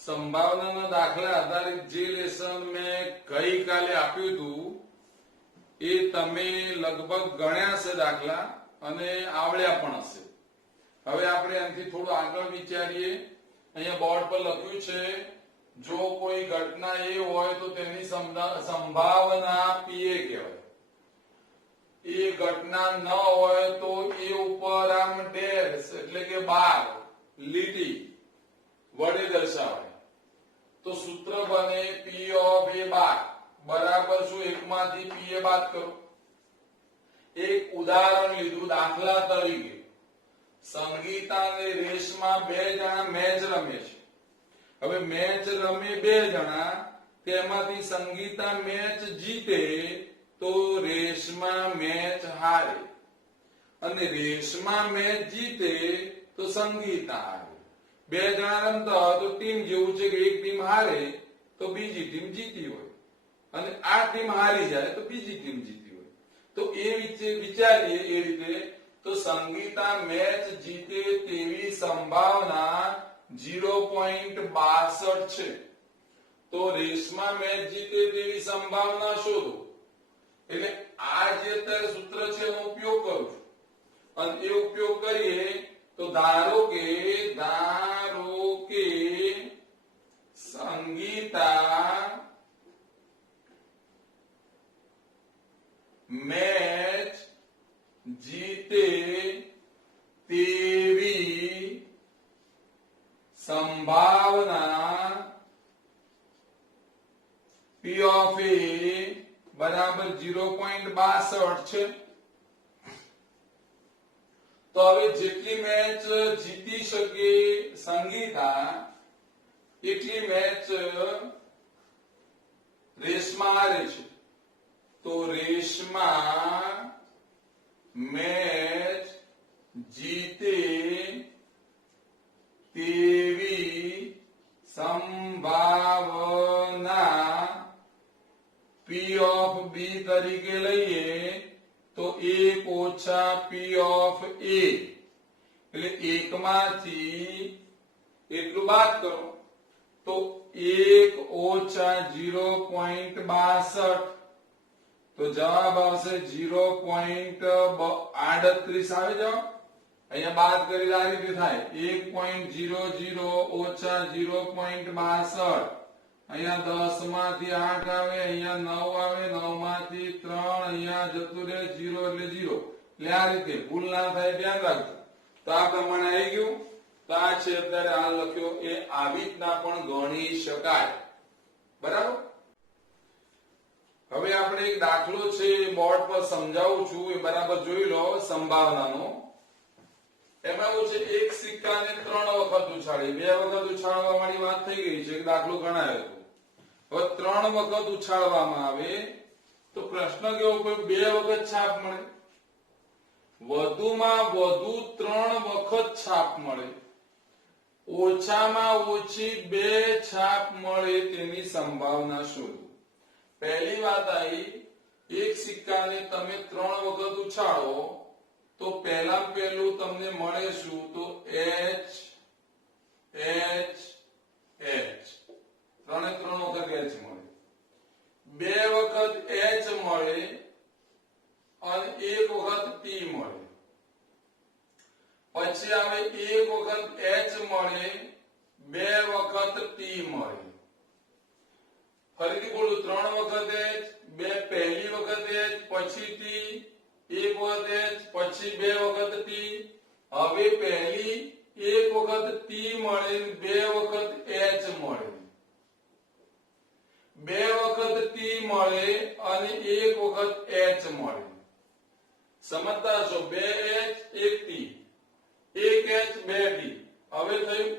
સંભાવનાના દાખલા આધારિત જે લેસન મેં ગઈકાલે આપ્યું હતું એ તમે લગભગ ગણ્યા હશે દાખલા અને આવડ્યા પણ હશે. હવે આપણે આનાથી થોડું આગળ વિચારીએ. અહીંયા બોર્ડ પર લખ્યું છે જો કોઈ ઘટના એ હોય તો તેની સંભાવના પીએ કહેવાય. એ ઘટના ન હોય તો એ ઉપર આમ ડેશ એટલે કે બાર લીટી વડે દર્શાવાય. તો સૂત્ર બને P of A બાર બરાબર શું એકમાંથી P A બાદ કરો. એક ઉદાહરણ લીધું દાખલા તરીકે સંગીતા અને રેશમા બે જણા મેચ રમે છે. હવે મેચ રમે બે જણા તેમાંથી સંગીતા મેચ જીતે તો રેશમા મેચ હારે અને રેશમા મેચ જીતે તો સંગીતા હારે. બે જણા રમતા હોય તો ટીમ જેવું છે કે એક ટીમ હારે તો બીજી ટીમ જીતી હોય અને આ ટીમ હારી જાય તો બીજી ટીમ જીતી હોય. તો એ વિચારીએ એ રીતે તો સંગીતા મેચ જીતે તેવી સંભાવના 0.62 છે. તો રેશમા મેચ જીતે તેવી સંભાવના શોધો. એટલે આ જે અત્યારે સૂત્ર છે એનો ઉપયોગ કરું છું અને એ ઉપયોગ કરીએ તો ધારો કે સંગીતા મેચ જીતે તેવી સંભાવના P of A બરાબર 0.62 છે. તો હવે જેટલી મેચ જીતી શકે સંગીતા એટલી મેચ રેશમા હારે છે. તો રેશમા મેચ જીતે તેવી સંભાવના P of B તરીકે લઈએ તો 1 ઓછા P of A એટલે એકમાંથી એટલું બાદ કરો તો 1 ઓછા 0.62 તો જવાબ આવશે 0.38 આવે. જવાબ અહીંયા બાદ કરી આ રીતે થાય 1.00 ઓછા 0.62 અહીંયા 10 માંથી 8 આવે અહીંયા 9 આવે 9 માંથી 3 અહીંયા જતું રહે 0 એટલે 0 એટલે આ રીતે ભૂલ ના થાય ધ્યાન રાખજો. તો આ પ્રમાણે આવી ગયું. તો આ છે અત્યારે આ લખ્યો એ આવી રીતના પણ ગણી શકાય. બરાબર. હવે આપણે એક દાખલો છે બોર્ડ પર સમજાવું છું એ બરાબર જોઈ લો. સંભાવનાનો એમાં એવું છે એક સિક્કાને 3 વખત ઉછાળી 2 વખત ઉછાળવા વાળી વાત થઈ ગઈ છે. એક દાખલો ગણાયો હતો. હવે 3 વખત ઉછાળવામાં આવે તો પ્રશ્ન કેવો કોઈ 2 વખત છાપ મળે. વધુમાં વધુ 3 વખત છાપ મળે. ઓછામાં ઓછી 2 છાપ મળે તેની સંભાવના શોધો. પહેલી વાત આવી એક સિક્કાને તમે 3 વખત ઉછાળો તો પહેલા પહેલું તમને મળે શું તો H H H 3 વખત H મળે. 2 વખત H મળે અને 1 વખત T મળે. પછી આવે 1 વખત H મળે 2 વખત T મળે. ફરીથી બોલું 3 વખત H 2 પહેલી વખત H પછી T 1 વખત H પછી 2 વખત T. હવે પહેલી 1 વખત T મળે 2 વખત H મળે. 2 વખત T મળે અને 1 વખત H મળે. સમજતા છો 2H 1T 1H 2T. હવે થયું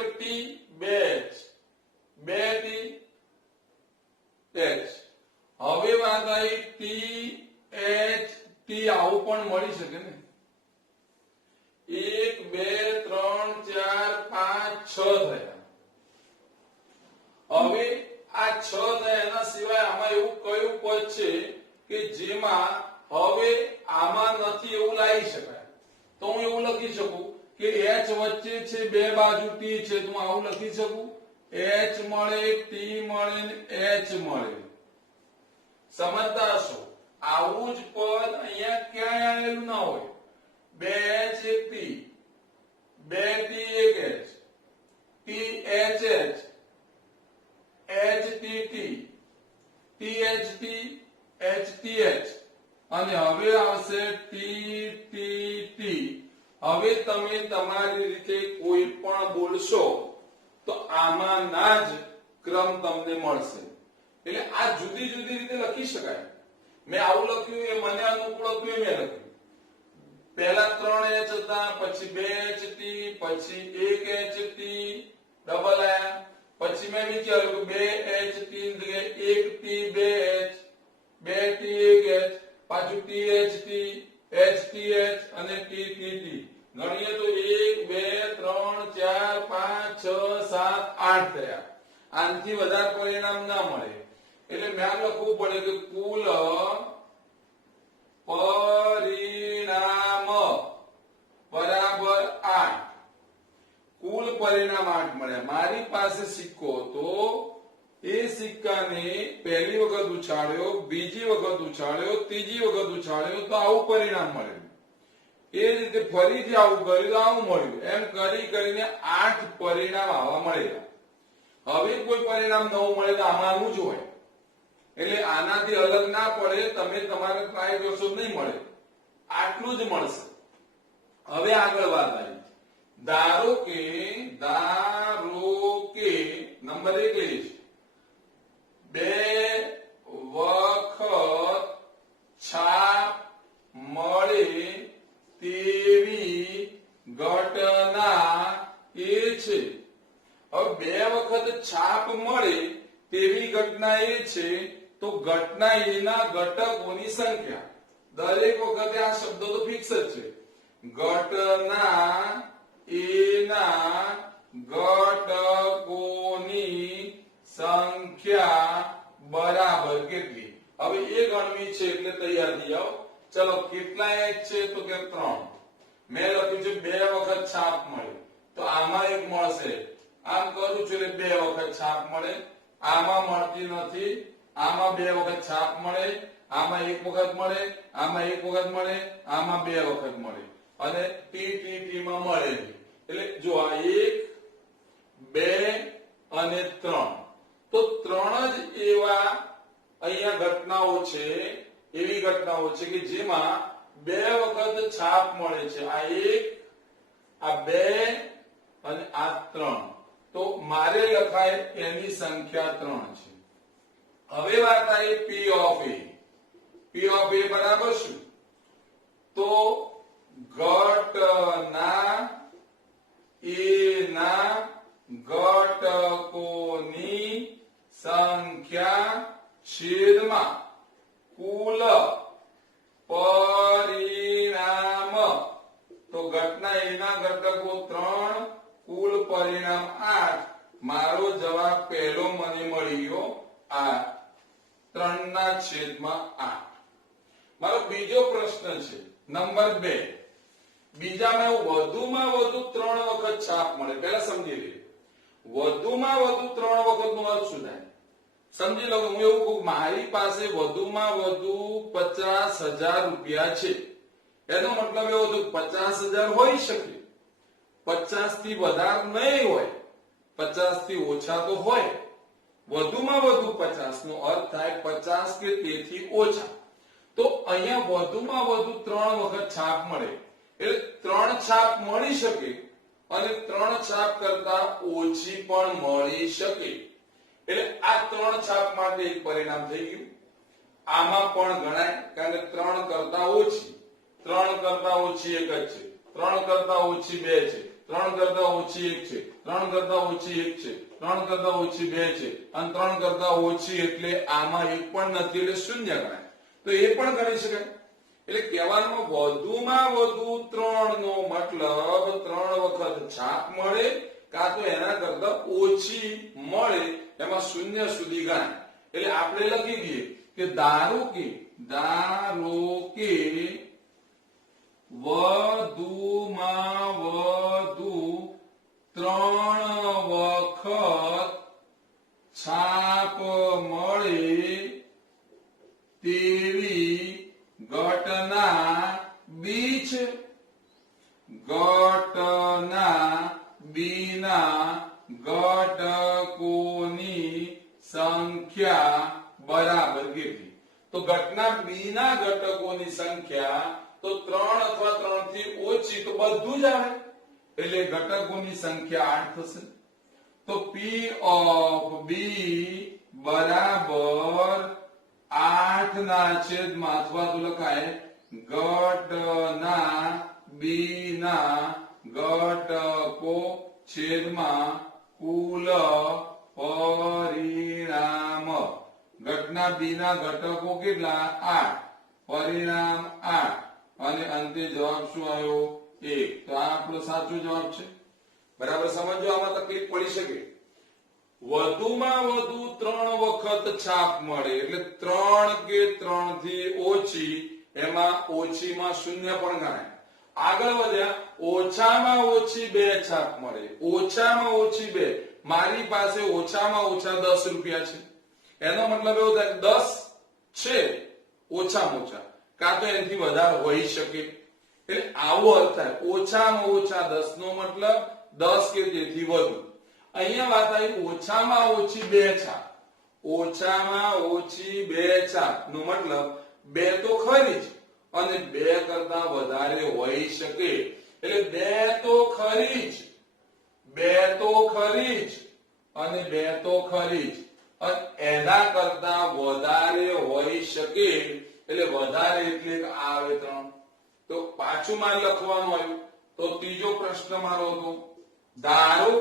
1T 2H 2T H. હવે વાત આવી T H T આવું પણ મળી શકે ને. 1 2 3 4 5 6 થયા. હવે આ 6 થયા એના સિવાય આમાં એવું કયું પદ છે કે જેમાં હવે આમાં નથી એવું લાવી શકાય. તો હું એવું લખી શકું કે H વચ્ચે છે બે બાજુ T છે તો હું આવું લખી શકું એચ મળે, ટી મળે ને એચ મળે. સમજતા હશો? આવું જ પદ અહીંયા ક્યાંય આવેલું ના હોય. 2H 1 T, 2T 1H, THH, HTT, THT, HTH અને હવે આવશે TTT. હવે તમે તમારી રીતે કોઈ પણ બોલશો તો આમાંના જ ક્રમ તમને મળશે. એટલે આ જુદી જુદી રીતે લખી શકાય. મેં આવું લખ્યું એ મને અનુકૂળ હતું એ મેં લખ્યું. પહેલા 3H હતા, પછી 2HT, પછી 1HT ડબલ આયા, પછી મેં વિચાર્યું 2HT ની જગ્યાએ 1T 2H, 2T 1H, પાછું THT, HTH અને TTT. ગણીએ તો 1 2 3 4 5 6 7 8 થયા. આનાથી વધારે પરિણામ ના મળે એટલે મેં લખવું પડે કે કુલ પરિણામ બરાબર 8. કુલ પરિણામ 8 મળ્યા. મારી પાસે સિક્કો હતો, એ સિક્કાને પહેલી વખત ઉછાળ્યો, બીજી વખત ઉછાળ્યો, ત્રીજી વખત ઉછાળ્યો તો આવું પરિણામ મળ્યું. એ રીતે ફરીથી આવું કર્યું તો આવું મળ્યું. એમ કરી કરીને 8 પરિણામ આવા મળેલા. હવે કોઈ પરિણામ નવું મળે તો આમાંનું જ હોય. એટલે આનાથી અલગ ના પડે. તમે તમારે ટ્રાય કરશો નહીં મળે, આટલું જ મળશે. હવે આગળ વાત આવી. ધારો કે નંબર 1 લઈશ. 2 વખત છાપ મળે તેવી ઘટના એ છે. હવે 2 વખત છાપ મળે તેવી ઘટના એ છે તો ઘટના એના ઘટકોની સંખ્યા. દરેક વખતે આ શબ્દો તો ફિક્સ જ છે. ઘટના એના ઘટકોની સંખ્યા બરાબર કેટલી. હવે એ ગણવી છે એટલે તૈયાર થઈ જાઓ. ચલો કેટલા એચ છે તો કે 3. મેં લખ્યું છે 2 વખત છાપ મળે તો આમાં એક મળશે. આમ કરું છું એટલે 2 વખત છાપ મળે. આમાં મળતી નથી. આમાં 2 વખત છાપ મળે, આમાં 1 વખત મળે, આમાં 1 વખત મળે, આમાં 2 વખત મળે અને TTT માં મળે. એટલે જો આ 1 2 અને 3 તો 3 જ એવા અહીંયા ઘટનાઓ છે, એવી ઘટનાઓ છે કે જેમાં 2 વખત છાપ મળે છે. આ 1, આ 2 અને આ 3. તો મારે લખાય એની સંખ્યા 3 છે. હવે વાત આવી P of A. P of A બરાબર શું? તો ઘટના એના ઘટકોની સંખ્યા છેદમાં કુલ પરિણામ. તો ઘટના એના ઘટકો 3, કુલ પરિણામ 8. મારો જવાબ પહેલો મને મળી ગયો આ 3/8. મારો બીજો પ્રશ્ન છે નંબર 2. બીજામાં વધુમાં વધુ 3 વખત છાપ મળે. પહેલા સમજી લે. વધુમાં વધુ 3 વખત નો અર્થ શું થાય? સમજી લો. હું એવું કહું મારી પાસે વધુમાં વધુ 50,000 રૂપિયા છે. એનો મતલબ એવો તો 50,000 હોઈ શકે, 50 થી વધારે નહીં હોય, 50 થી ઓછા તો હોય. વધુમાં વધુ 50 નો અર્થ થાય 50 કે તેથી ઓછા. તો અહીંયા વધુમાં વધુ 3 વખત છાપ મળે એટલે 3 છાપ મળી શકે અને 3 છાપ કરતા ઓછી પણ મળી શકે. એટલે આ 3 છાપ માટે એક પરિણામ થઈ ગયું. આમાં પણ ગણાય કારણ કે 3 કરતા ઓછી, 3 કરતા ઓછી 1 જ છે, 3 કરતા ઓછી 2 છે, 3 કરતા ઓછી 1 છે, 3 કરતા ઓછી 1 છે, 3 કરતા ઓછી 2 છે અને 3 કરતા ઓછી એટલે આમાં એક પણ નથી એટલે શૂન્ય ગણાય. તો એ પણ ગણી શકાય. એટલે કહેવાનો વધુમાં વધુ 3 નો મતલબ 3 વખત છાપ મળે કાં તો એના કરતા ઓછી મળે, એમાં શૂન્ય સુધી ગણાય. એટલે આપણે લખી દઈએ કે ધારો કે વધુમાં વધુ 3 વખત છે ઘટના બીના ઘટકોની સંખ્યા બરાબર કેટલી? તો ઘટના બીના ઘટકોની સંખ્યા તો 3 અથવા 3 થી ઓછી તો બધું જ આવે એટલે ઘટકોની સંખ્યા 8 થશે. તો P of B બરાબર 8 ના છેદમાં અથવા તો લખાય ઘટના બી ના ઘટકો છેદમાં કુલ પરિણામ. ઘટના બી ના ઘટકો કેટલા? 8, પરિણામ 8 અને અંતે જવાબ શું આવ્યો? 1. તો આ આપણો સાચો જવાબ છે. બરાબર સમજો, આમાં તકલીફ પડી શકે. વધુમાં વધુ 3 વખત છાપ મળે એટલે 3 કે 3 થી ઓછી, એમાં ઓછીમાં 0 પણ ગણાય. આગળ વધ્યા, ઓછામાં ઓછી 2 છાપ મળે, ઓછામાં ઓછી 2. મારી પાસે ઓછામાં ઓછા 10 રૂપિયા છે, એનો મતલબ એવો થાય 10 છે ઓછામાં ઓછા, કાં તો એનાથી વધારે હોઈ શકે. એટલે આવો અર્થ થાય. ઓછામાં ઓછા 10 નો મતલબ 10 કે તેથી વધુ. અહીંયા વાત આવી ઓછામાં ઓછી 2 છાપ. ઓછામાં ઓછી 2 છાપ નો મતલબ 2 તો ખરી જ અને 2 કરતા વધારે હોઈ શકે. એટલે 2 તો ખરી જ, 2 તો ખરી જ અને 2 તો ખરી જ અને એના કરતા વધારે હોઈ શકે. એટલે વધારે એટલે આવે 3. તો પાછું મારે લખવાનું આવ્યું. તો ત્રીજો પ્રશ્ન મારો હતો, ધારો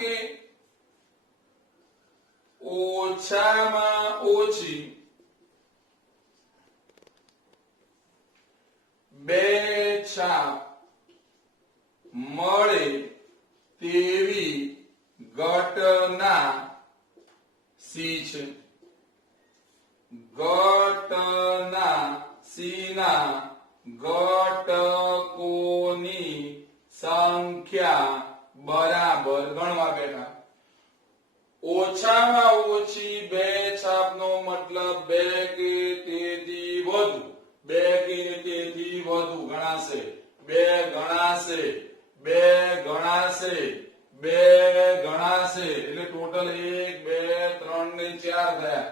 કે ઓછામાં ઓછી 2 છાપ મળે તેવી ઘટના સી છે. ઘટના સી ના ઘટકોની સંખ્યા બરાબર ગણવા બેઠા. ઓછામાં ઓછી 2 છાપનો મતલબ 2 કે તેથી વધુ, 2 કે તેથી વધુ ગણાશે, 2 ગણાશે, 2 ગણાશે, 2 ગણાશે. એટલે ટોટલ 1 2 3 ને 4 થયા,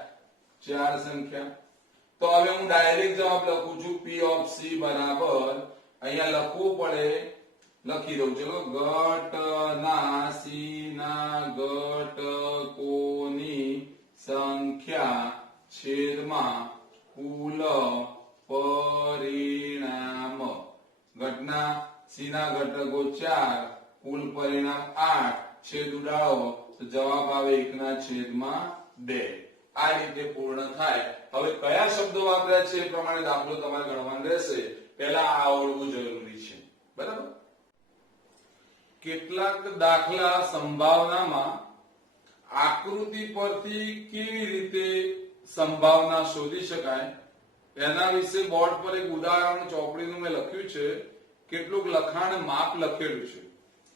4 સંખ્યા. તો હવે હું ડાયરેક્ટ જવાબ લખું છું. P of C બરાબર અહીંયા લખવું પડે, લખી દઉં. ચલો, ઘટના સી ના ઘટકોની સંખ્યા છેદમાં કુલ પરિણામ. ઘટના સી ના ઘટકો 4, કુલ પરિણામ 8, છેદ ઉડાડો તો જવાબ આવે 1/2. આ રીતે પૂર્ણ થાય. હવે કયા શબ્દો વાપર્યા છે એ પ્રમાણે દાખલો તમારે ગણવાનો રહેશે. પહેલા આ આવડવું જરૂરી છે. બરાબર. કેટલાક દાખલા સંભાવનામાં આકૃતિ પરથી કેવી રીતે સંભાવના શોધી શકાય એના વિશે બોર્ડ પર એક ઉદાહરણ ચોપડીનું મેં લખ્યું છે. કેટલુંક લખાણ માપ લખેલું છે,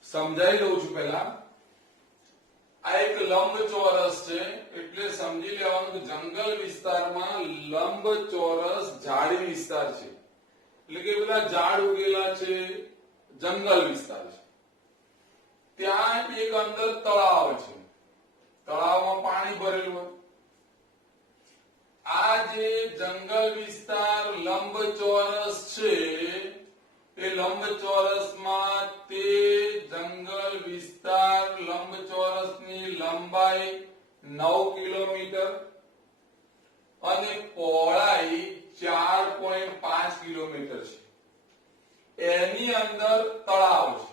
સમજાવી દઉં છું. પહેલા આ એક લંબચોરસ છે એટલે સમજી લેવાનું કે જંગલ વિસ્તારમાં લંબચોરસ ઝાડી વિસ્તાર છે. એટલે કે પેલા ઝાડ ઉગેલા છે, જંગલ વિસ્તાર છે. ત્યાં એક અંદર તળાવ છે, તળાવમાં પાણી ભરેલું હોય. આ જે જંગલ વિસ્તાર લંબચોરસ છે એ લંબચોરસમાં તે જંગલ વિસ્તાર લંબચોરસની લંબાઈ 9 કિલોમીટર અને પહોળાઈ 4.5 કિલોમીટર છે. એની અંદર તળાવ છે.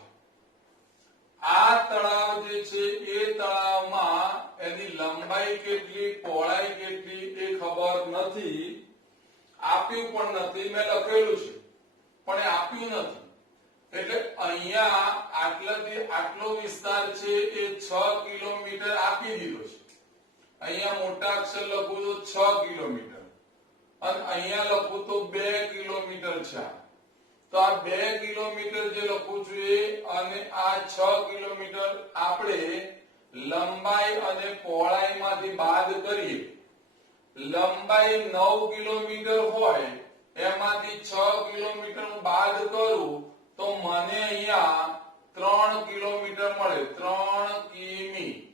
આ તળાવ જે છે એ તળાવમાં એની લંબાઈ કેટલી, પહોળાઈ કેટલી એ ખબર નથી, આપ્યું પણ નથી. મેં લખેલું છે પણ એ આપ્યું નથી. એટલે અહીંયા આટલાથી આટલો વિસ્તાર છે એ 6 કિલોમીટર આપી દીધો છે. અહીંયા મોટા અક્ષર લખું તો 6 કિલોમીટર અને અહીંયા લખું તો 2 કિલોમીટર છે. તો આ 2 કિલોમીટર જે લખું છું એ અને આ 6 કિલોમીટર આપણે લંબાઈ અને પહોળાઈમાંથી બાદ કરીએ. લંબાઈ 9 કિલોમીટર હોય એમાંથી 6 કિલોમીટર બાદ કરું તો મને અહીંયા 3 કિલોમીટર મળે, 3 કિમી.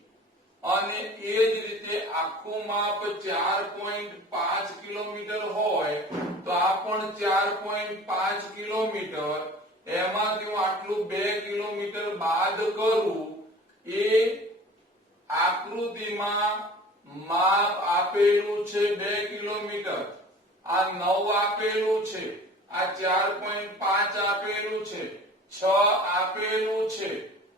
અને એ જ રીતે આખું માપ 4.5 કિલોમીટર હોય તો આ પણ 4.5 કિલોમીટર. એમાંથી હું આટલું 2 કિલોમીટર બાદ કરું. એ આકૃતિમાં માપ આપેલું છે 2 કિલોમીટર, આ 9 આપેલું છે, આ 4.5 આપેલું છે, 6 આપેલું છે,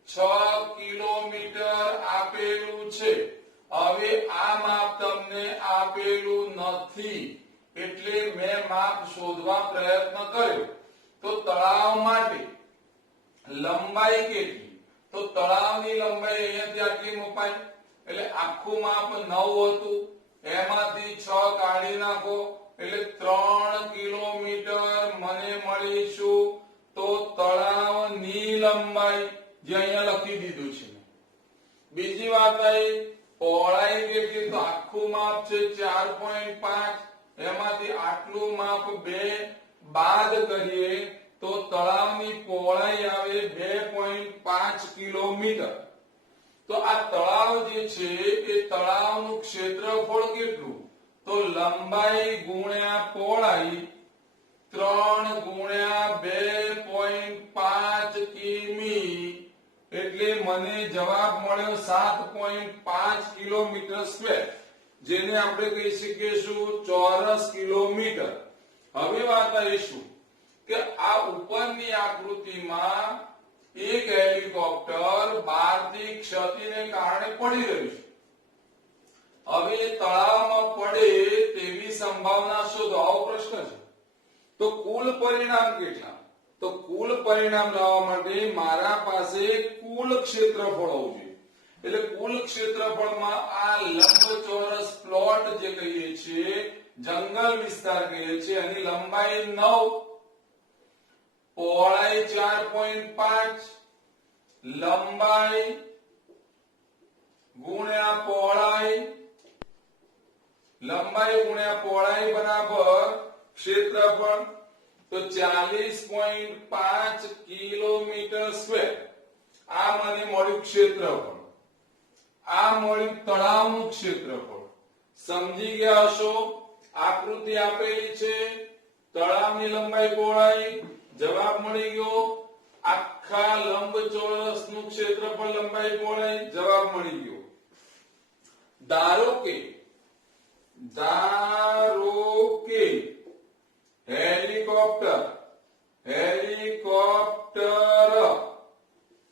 6 કિલોમીટર આપેલું છે. હવે આ માપ તમને આપેલું નથી એટલે મેં માપ શોધવા પ્રયત્ન કર્યો. તો તળાવ માટે લંબાઈ કેટલી? તો તળાવની લંબાઈ અહીંયાથી આટલી મપાય એટલે આખું માપ 9 હતું, એમાંથી 6 કાઢી નાખો એટલે 3 કિલોમીટર મને મળીશું. તો તળાવની લંબાઈ જે અહીંયા લખી દીધું છે. બીજી વાત આવી પહોળાઈ કેટલી? તો આખું માપ છે 4.5, એમાંથી આટલું માપ 2 બાદ કરીએ તો તળાવની પહોળાઈ આવે 2.5 કિલોમીટર. તો આ તળાવ જે છે એ તળાવનું ક્ષેત્રફળ કેટલું? તો લંબાઈ ગુણ્યા પહોળાઈ 3 ગુણ્યા 2.5 કિમી એટલે મને જવાબ મળ્યો 7.5 કિલોમીટર સ્ક્વેર, જેને આપણે કહી શકીશું ચોરસ કિલોમીટર. હવે વાત આવીશું કે આ ઉપરની આકૃતિમાં એક હેલિકોપ્ટર બહારથી ક્ષતિને કારણે પડી રહ્યું છે. હવે તળાવમાં પડે તેવી સંભાવના શોધો, આવો પ્રશ્ન છે. તો કુલ પરિણામ કેટલા? તો કુલ પરિણામ લાવવા માટે મારા પાસે કુલ ક્ષેત્રફળ હોવું જોઈએ. એટલે કુલ ક્ષેત્રફળમાં આ લંબચોરસ પ્લોટ જે કહીએ છીએ, જંગલ વિસ્તાર કહીએ છીએ, એની લંબાઈ 9, પહોળાઈ 4.5, લંબાઈ ગુણ્યા પહોળાઈ, લંબાઈ ગુણ્યા પહોળાઈ બરાબર ક્ષેત્રફળ. તો 40.5 કિલોમીટર સ્ક્વેર. આ મને મળ્યું ક્ષેત્રફળ, આ મળ્યું તળાવનું ક્ષેત્રફળ. સમજી ગયા હશો? આકૃતિ આપેલી છે, તળાવની લંબાઈ પહોળાઈ, જવાબ મળી ગયો. આખા લંબચોરસનું ક્ષેત્રફળ લંબાઈ પહોળાઈ, જવાબ મળી ગયો. ધારો કે હેલિકોપ્ટર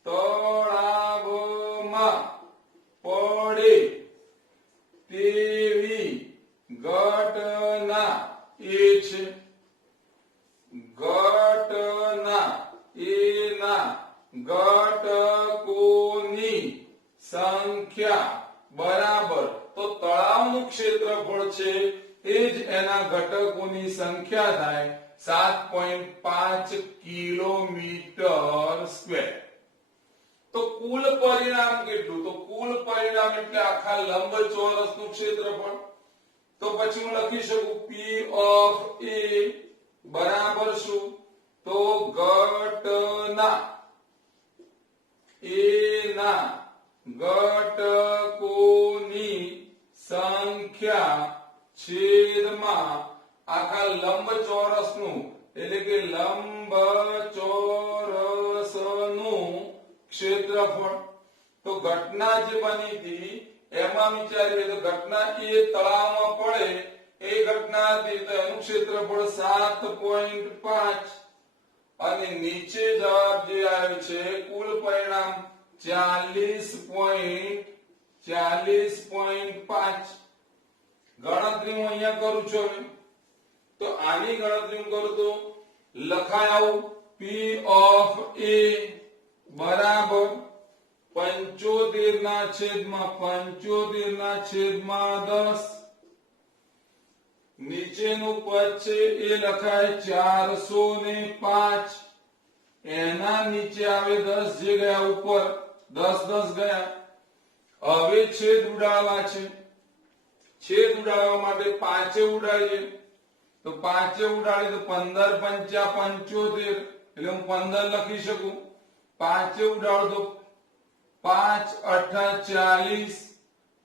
તળાવમાં પડે તેવી ઘટના એ છે. ઘટના એના ઘટકોની સંખ્યા બરાબર, તો તળાવનું ક્ષેત્રફળ છે એ જ એના ઘટકોની સંખ્યા થાય 7.5 કિલોમીટર સ્ક્વેર. તો કુલ પરિણામ કેટલું? તો કુલ પરિણામ એટલે આખા લંબચોરસનું ક્ષેત્રફળ. તો પછી હું લખી શકું P of A બરાબર શું? તો ઘટના એના ઘટકોની સંખ્યા છેદમાં આખા લંબચોરસનું એટલે કે લંબચોરસનું ક્ષેત્રફળ. તો ઘટના જે બની હતી એમાં વિચારીએ તો ઘટના એ તળાવમાં પડે એ ઘટના હતી તો એનું ક્ષેત્રફળ 7.5 અને નીચે જવાબ જે આવે છે કુલ પરિણામ 40.5. ગણતરી હું અહીંયા કરું છું. તો આની ગણતરી હું કરું તો લખાય આવું P of A બરાબર 75/10. નીચેનું પદ છે એ લખાય 405. એના નીચે આવે 10 જે ગયા ઉપર 10 ગયા. હવે છેદ ઉડાડવા છે. છેદ ઉડાડવા માટે 5 ઉડાડીએ તો પાંચે ઉડાડી તો 15 પંચા 75 એટલે હું 15 લખી શકું. પાંચે ઉડાડું તો 5 અઠા 40,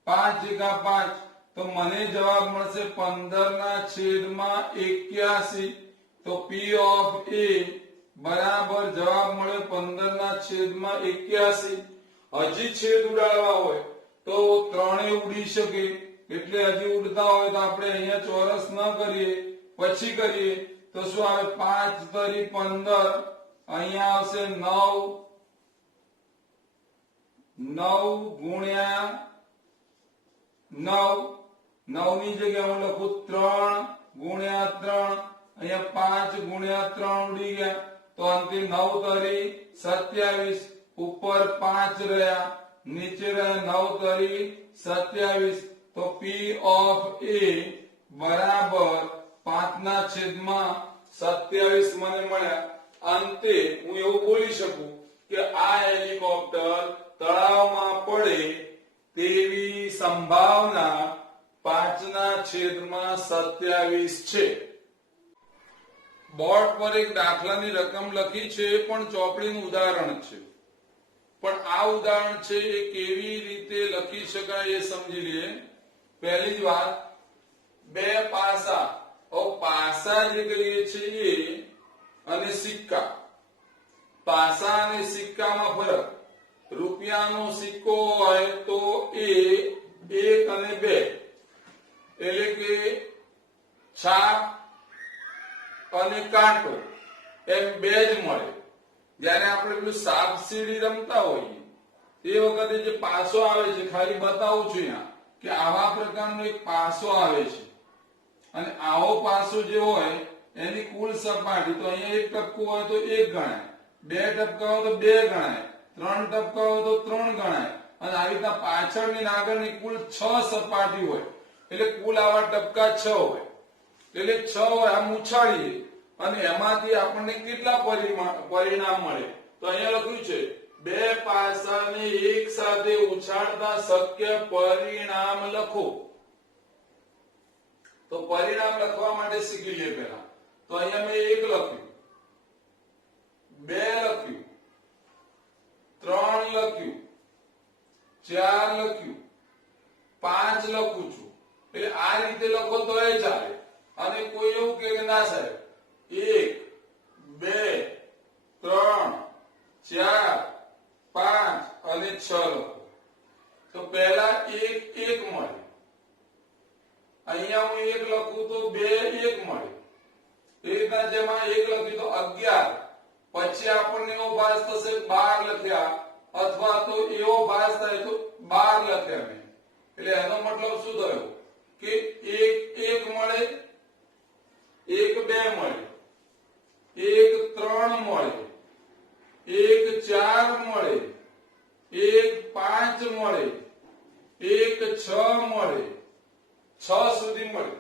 5 એકા 5 તો મને જવાબ મળશે 15/81. તો P ઓફ A બરાબર જવાબ મળે 15/81. હજી છેદ ઉડાડવા હોય તો ત્રણે ઉડી શકે, એટલે હજી ઉડતા હોય તો આપણે અહીંયા ચોરસ ન કરીએ, પછી કરીએ તો શું આવે? 5 તરી 15, અહીંયા આવશે 9, 9 ગુણ્યા 9, 9 ની જગ્યાએ હું લખું 3 ગુણ્યા 3, અહીંયા 5 ગુણ્યા 3 ઉડી ગયા તો અંતે 9 તરી 27, ઉપર 5 રહ્યા, નીચે રહ્યા 9 તરી 27. તો P ઓફ A બરાબર 5/27 મને મળ્યા. અંતે હું એવું બોલી શકું કે આ હેલિકોપ્ટર તળાવમાં પડે તેવી સંભાવના 5/27 છે. બોર્ડ પર એક દાખલાની રકમ લખી છે, પણ ચોપડીનું ઉદાહરણ છે. પણ આ ઉદાહરણ છે એ કેવી રીતે લખી શકાય એ સમજી લઈએ. પહેલી જ વાત, બે પાસા, પાસા જે કહીએ છીએ એ અને સિક્કા. પાસા અને સિક્કામાં ફરક. રૂપિયાનો સિક્કો હોય તો એ 1 અને 2, એટલે કે છાપ અને કાંટો એમ બે જ મળે. જયારે આપણે પેલું સાપ સીડી રમતા હોઈએ તે વખતે જે પાસો આવે છે, ખાલી બતાવું છું અહીંયા કે આવા પ્રકારનો એક પાસો આવે છે, અને આવો પાસો જે હોય એની કુલ સપાટી તો અહીંયા 1 ટપકું હોય તો 1 ગણાય, 2 ટપકા હોય તો 2 ગણાય, 3 ટપકા હોય તો 3 ગણાય, અને આવી રીતના પાછળની અને આગળની કુલ 6 સપાટી હોય, એટલે કુલ આવા ટપકા 6 હોય. એટલે 6 હોય, આમ ઉછાળીએ અને એમાંથી આપણને કેટલા પરિણામ મળે? તો અહીંયા લખ્યું છે બે પાસાને એક સાથે ઉછાળતા શક્ય પરિણામ લખો. તો પરિણામ લખવા માટે શીખી લે પહેલા. તો અહીંયા મેં 1 લખ્યું, 2 લખ્યું, 3 લખ્યું, 4 લખ્યું, 5 લખું છું. એટલે આ રીતે લખો તો એ ચાલે. અને કોઈ એવું કે ના સાહેબ 1 2 3 4 5 અને 6 લખો, તો પહેલા 1 મળે. અહીંયા હું 1 લખું તો 2 1 મળે. એ રીતના જેમાં 1 લખ્યું તો 11, પછી આપણને એવો ભાસ થશે 12 લખ્યા, અથવા તો એવો ભાસ થાય તો 12 લખ્યા મેં. એટલે એનો મતલબ શું થયો કે 1 મળે, 1 2 મળે, 1 3 મળે, 1 4 મળે, 1 5 મળે, 1 6 મળે, 6 સુધી મળે.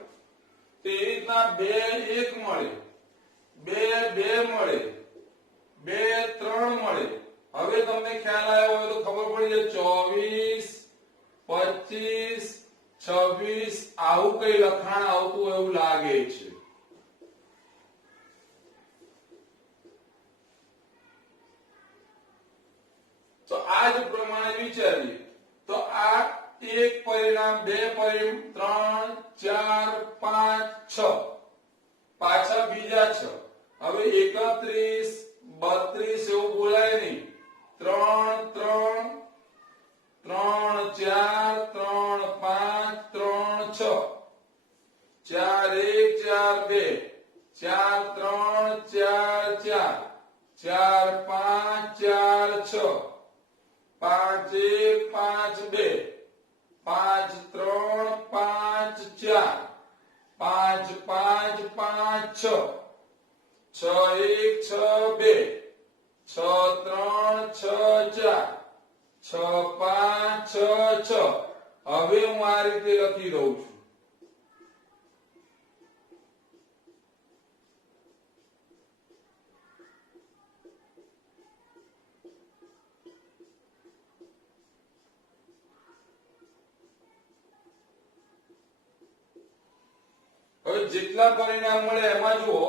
તે રીતના 2 1 મળે, 2 2 મળે, 2 3 મળે. હવે તમને ખ્યાલ આવ્યો હોય તો ખબર પડી જાય 24 25 26 આવું કઈ લખાણ આવતું એવું લાગે છે. તો આ જ પ્રમાણે વિચારીએ તો આ 1 પરિણામ, 2 પરિણામ, 3 4 5 6, પાછા બીજા 6. હવે 31 32 એવું બોલાય નહીં. 3 3 3 4 3 5 3 6, 4 1 4 2, 4 3 4 4, 4 5 4 6, 5 1 5 2, 5 3 5 4, 5 5 5 6, 6 1 6 2, 6 3 6 4, 6 5 6 6. હવે હું આ રીતે લખી દઉં છું. હવે જેટલા પરિણામ મળે એમાં જુઓ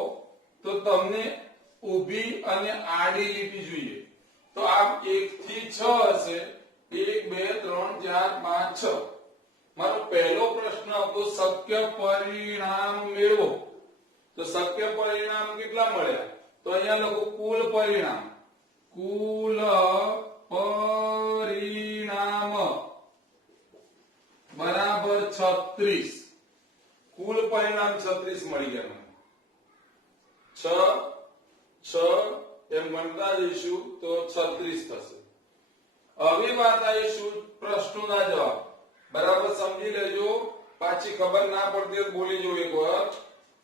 તો તમને ઊભી અને આડી લીટી જોઈએ તો આ 1 થી 6 હશે 1 2 3 4 5 6 મારો પહેલો પ્રશ્ન હતો શક્ય પરિણામ મેળવો તો શક્ય પરિણામ કેટલા મળ્યા તો અહીંયા લખો કુલ પરિણામ બરાબર 36 કુલ પરિણામ 36 મળી ગયા મને 6 6 એમ ગણતા જઈશું તો 36 થશે હવે વાત આવીશું પ્રશ્નોના જવાબ બરાબર સમજી લેજો પાછી ખબર ના પડતી તો બોલી જો એક વાર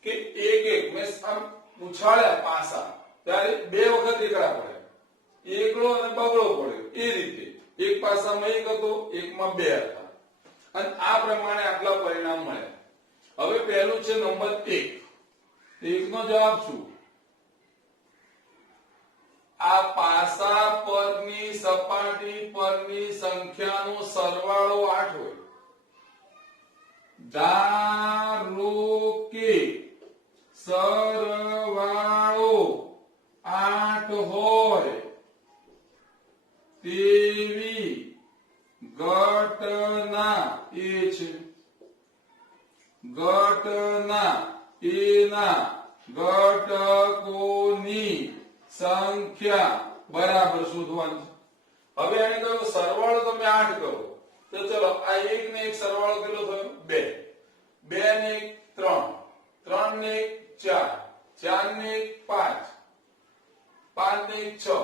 કે એક એક મેં આમ ઉછાળ્યા પાસા ત્યારે બે વખત એકડા પડે એકડો અને બગડો પડ્યો એ રીતે એક પાસામાં એક હતો એકમાં બે હતા અને આ પ્રમાણે આટલા પરિણામ મળ્યા હવે પહેલું છે નંબર 1 નો જવાબ શું આ પાસા પરની સપાટી પરની સંખ્યાનો સરવાળો 8 હોય ધારો કે સરવાળો 8 હોય તેવી ઘટના એ છે ઘટના એના ઘટકોની સંખ્યા બરાબર શોધવાની હવે એને કહ્યું સરવાળો તમે 8 કરો તો ચલો આ 1 ને 1 સરવાળો કેટલો થયો 2 2 ને 1 3 3 ને 1 4 4 ને 1 5 5 ને 1 6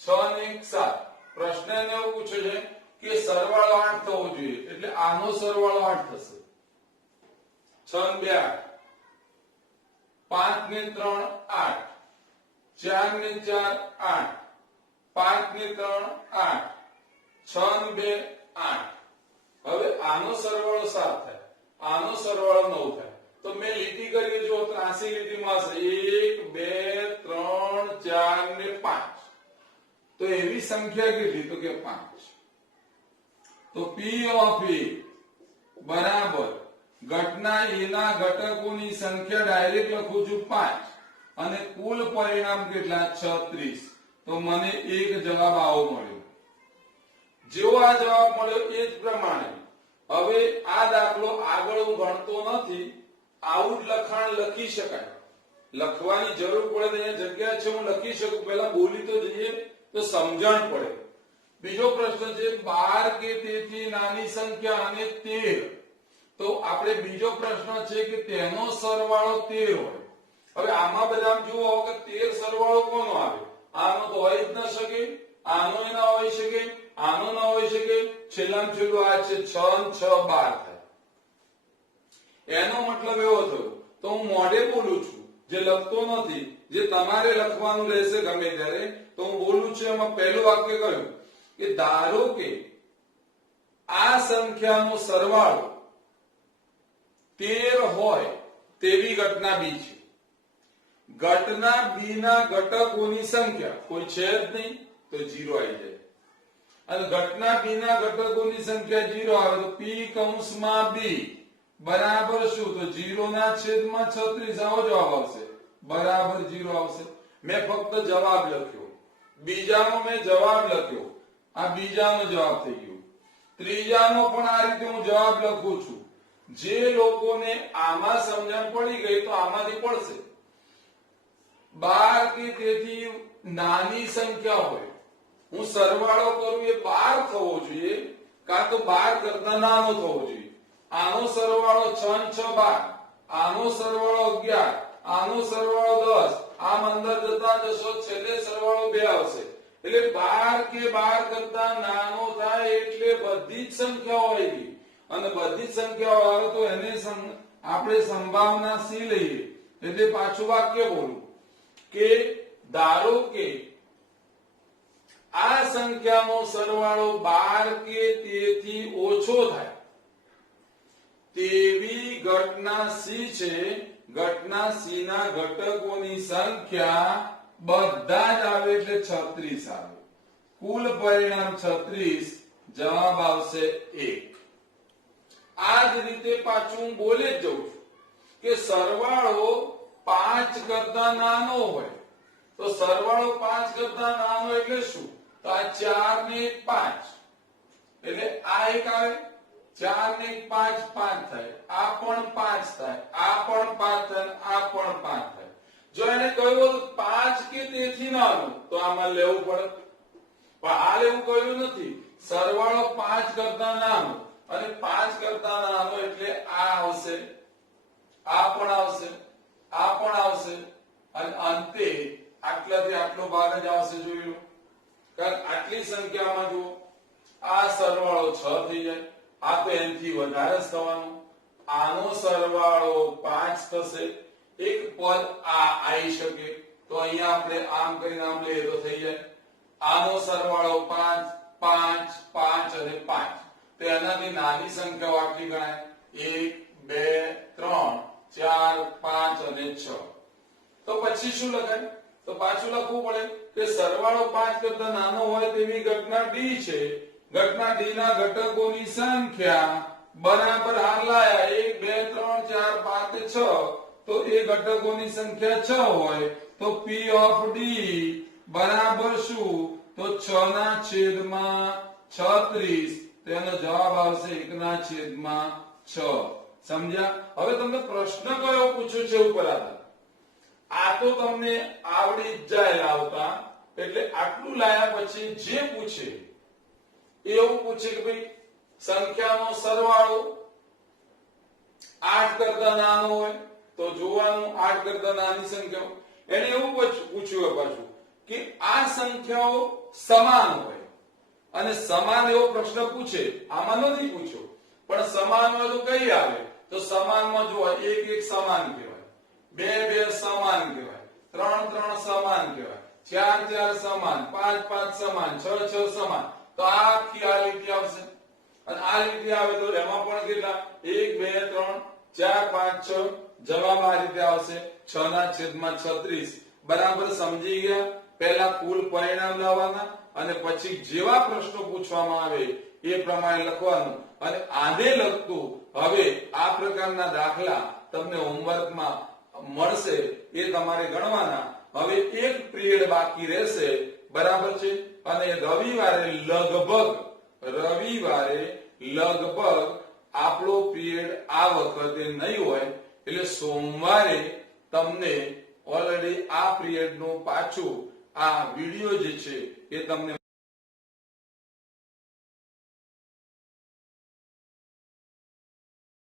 6 ને 1 7 પ્રશ્ન એને એવું પૂછે છે કે સરવાળો 8 થવો જોઈએ એટલે આનો સરવાળો 8 થશે 6 ને 2 8 5 ને 3 8 4 ને 4 8 5 ને 3 8 6 ને 2 8 હવે આનો સરવાળો 7 થાય આનો સરવાળો 9 થાય તો મેં લીટી કરી જો ત્રાસી લીટીમાં હશે 1 2 3 4 ને 5 તો એવી સંખ્યા કેટલી તો કે 5 તો P of A બરાબર ઘટના એના ઘટકોની સંખ્યા ડાયરેક્ટ લખું છું 5 અને કુલ પરિણામ કેટલા 36 તો મને એક જવાબ આવો મળ્યો જેવો આ જવાબ મળ્યો એ જ પ્રમાણે હવે આ દાખલો આગળ હું ગણતો નથી આવું જ લખાણ લખી શકાય લખવાની જરૂર પડે તો અહીંયા જગ્યા છે હું લખી શકું પહેલા બોલી તો જઈએ તો સમજણ પડે બીજો પ્રશ્ન છે 12 કે તેથી નાની સંખ્યા અને 13 તો આપણે બીજો પ્રશ્ન છે કે તેનો સરવાળો 13 હોય હવે આમાં બધા જુઓ કે 13 સરવાળો કોનો આવે આનો તો હોય જ ન શકે આનો ન હોઈ શકે આનો ન હોઈ શકે છેલ્લામાં છેલ્લું આ છે 6 અને 6 12 થાય એનો મતલબ એવો થયો તો હું મોઢે બોલું છું જે લખતો નથી જે તમારે લખવાનું રહેશે ગમે ત્યારે તો હું બોલું છું એમાં પહેલું વાક્ય કહ્યું કે ધારો કે આ સંખ્યાનો સરવાળો 13 હોય તેવી ઘટના બી છે ઘટના બી ના ઘટકોની સંખ્યા કોઈ છે જ નહીં તો 0 આવી જાય અને ઘટના બી ના ઘટકોની સંખ્યા 0 આવે તો p કૌંસમાં b બરાબર શું તો 0 ના છેદમાં 36 આવો જવાબ આવશે બરાબર 0 આવશે મેં ફક્ત જવાબ લખ્યો બીજાનો મેં જવાબ લખ્યો આ બીજાનો જવાબ થઈ ગયો ત્રીજાનો પણ આ રીતે હું જવાબ લખું છું જે લોકોને આમાં સમજણ પડી ગઈ તો આમાંથી પડશે 12 કે તેથી નાની સંખ્યા હોય હું સરવાળો કરું એ 12 થવો જોઈએ કાં તો 12 કરતા નાનો થવો જોઈએ આનો સરવાળો 6 અને 6 12 આનો સરવાળો 11 આનો સરવાળો 10 આમ અંદર જતા જશો છેલ્લે સરવાળો 2 આવશે એટલે 12 કે 12 કરતા નાનો થાય એટલે બધી જ સંખ્યાઓ આવી ગઈ અને બધી જ સંખ્યાઓ આવે તો એને આપણે સંભાવના સી લઈએ એટલે પાછું વાક્ય બોલું કે ધારો કે આ સંખ્યાનો સરવાળો 12 કે તેથી ઓછો થાય તેવી ઘટના સી છે ઘટના સી ના ઘટકોની સંખ્યા બધા જ આવે એટલે 36 આવે કુલ પરિણામ 36 જવાબ આવશે 1 આ જ રીતે પાછું હું બોલે જ જઉં છું કે સરવાળો 5 કરતા નાનો હોય તો સરવાળો 5 કરતા નાનો એટલે શું? તો આ 4 ને 1 5 એટલે આ એક આવે 4 ને 1 5 5 થાય, આ પણ 5 થાય, આ પણ 5 થાય, આ પણ 5 થાય. જો એને કહ્યું હતું 5 કે તેથી નાનું તો આમાં લેવું પડે, પણ હાલ એવું કહ્યું નથી. સરવાળો 5 કરતા નાનો અને 5 કરતા નાનો એટલે આ આવશે, આ પણ આવશે, આ પણ આવશે અને અંતે આટલાથી આટલો ભાગ જ આવશે. જોઈ લો, કારણ આટલી સંખ્યામાં જુઓ આ સરવાળો 6 થઈ જાય, આ તો એનથી વધારે જ થવાનું. આનો સરવાળો 5 થશે, એક પદ આ આવી શકે તો અહીંયા આપણે આમ કરીને આમ લઈએ તો થઈ જાય. આનો સરવાળો 5 5 5 અને 5 તો એનાથી નાની સંખ્યાઓ આટલી ગણાય 1 2 3 4 5 અને 6. તો પછી શું લખાય? તો પાછું લખવું પડે કે સરવાળો 5 કરતા નાનો હોય તેવી ઘટના ડી છે. ઘટના ડી ના ઘટકોની સંખ્યા બરાબર હાલ લાયા 1 2 3 4 5 6 તો એ ઘટકોની સંખ્યા 6 હોય તો P ઓફ ડી બરાબર શું? તો 6 ના છેદમાં 36 તો એનો જવાબ આવશે 1 ના છેદમાં 6. સમજ્યા? હવે તમને પ્રશ્ન કયો પૂછ્યો છે ઉપર આધાર. આ તો તમને આવડી જ જાય લાવતા, એટલે આટલું લાયા પછી જે પૂછે એવું પૂછે કે ભાઈ સંખ્યાનો સરવાળો 8 કરતા નાનો હોય તો જોવાનું 8 કરતા નાની સંખ્યાઓ. એને એવું પૂછ્યું પાછું કે આ સંખ્યાઓ સમાન હોય અને સમાન એવો પ્રશ્ન પૂછે. આમાં નથી પૂછ્યો, પણ સમાન હોય તો કઈ આવે? તો સમાનમાં જો 1 1 સમાન કહેવાય, 2 2 સમાન કહેવાય, 3 3 સમાન કહેવાય, 4 4 સમાન, 5 5 સમાન, 6 6 સમાન. તો આ આખી આ લીટી આવશે અને આ લીટી આવે તો એમાં પણ કેટલા 1 2 3 4 5 6 જવાબ આ રીતે આવશે 6 ના છેદમાં 36. બરાબર સમજી ગયા? પહેલા કુલ પરિણામ લાવવાના અને પછી જેવા પ્રશ્નો પૂછવામાં આવે એ પ્રમાણે લખવાનું. અને આને લગતું હવે આ પ્રકારના દાખલા તમને હોમવર્કમાં મળશે, એ તમારે ગણવાના. હવે એક પીરિયડ બાકી રહેશે, બરાબર છે? અને રવિવારે લગભગ આપણો પીરિયડ આ વખતે નહીં હોય, એટલે સોમવારે તમને ઓલરેડી આ પીરિયડ નું પાછું આ વિડિયો જે છે એ તમને